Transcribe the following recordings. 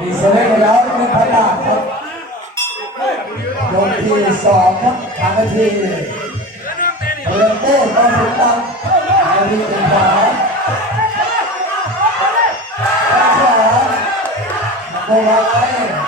ดีเซลไปแล้วหนึ่งพันบาทครับลงทีสองครับทางทีเริ่มต้นมาถึงตังทางทีถึงขวาขวาโมบาย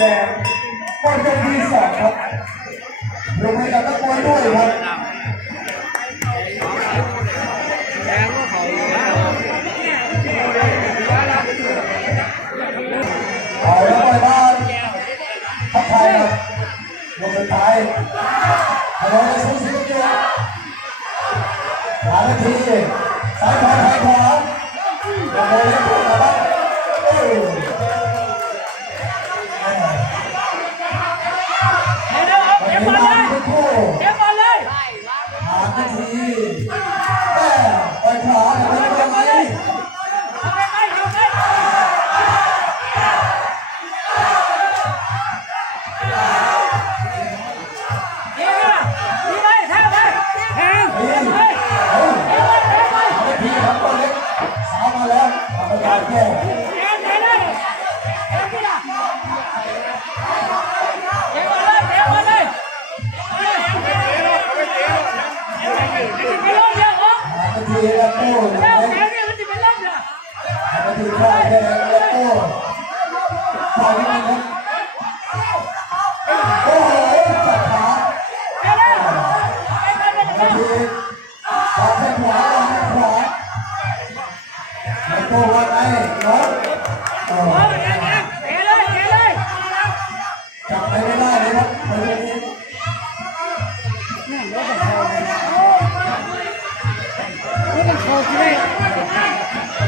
แดงหมดยกที่สองครับลงให้กับนักมวยด้วยครับเอาแล้วไปบ้านทักทายครับยกสุดท้ายเราจะสู้สิบเกมสามนาทีสายขวาสายขวาโดนเล็ก poor. โอ้โหไอ้น้องโอ้โหจับไปไม่ได้เลยครับบริเวณนี้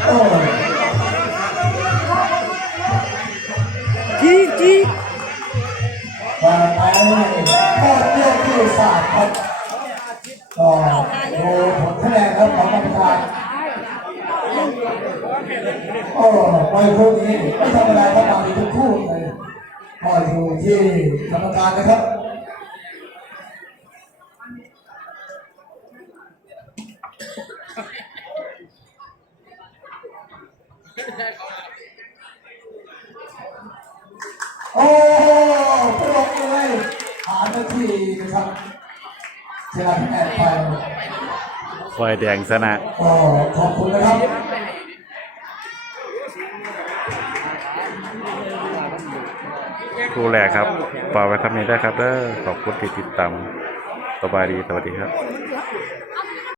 โอ้จีจีมาไปเลยก็เที่ยวที่ศาสตร์ครับก็ดูผลคะแนนครับของกรรมการ โอ้คอยคู่นี้ไม่ธรรมดาครับมาทุกคู่เลยก็อยู่ที่กรรมการนะครับโอ้ปลดเลยหานาที่นะครับชนะแพ้ไปไฟแดงชนะขอบคุณนะครับ ครูแหลกครับปล่อยไว้คำนี้ได้ครับเด้อขอบคุณที่ติดตามสบายดีสวัสดีครับ